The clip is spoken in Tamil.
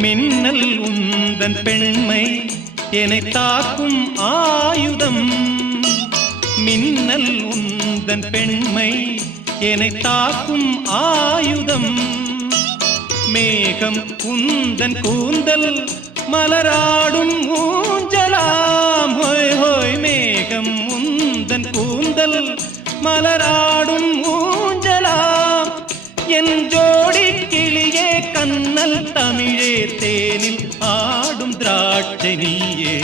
மின்னல் உந்தன் பெண்மை என்னை தாக்கும் ஆயுதம். மின்னல் உந்தன் பெண்மை என்னை தாக்கும் ஆயுதம். மேகம் உந்தன் கூந்தல் மலராடும் ஊஞ்சலாம். ஹோய் ஹோய் மேகம் உந்தன் கூந்தல் மலராடும் ஊஞ்சலாம். என் ஜோடி கிளியே கண்ணல் தமிழே தேனில் ஆடும் திராட்சை நீயே.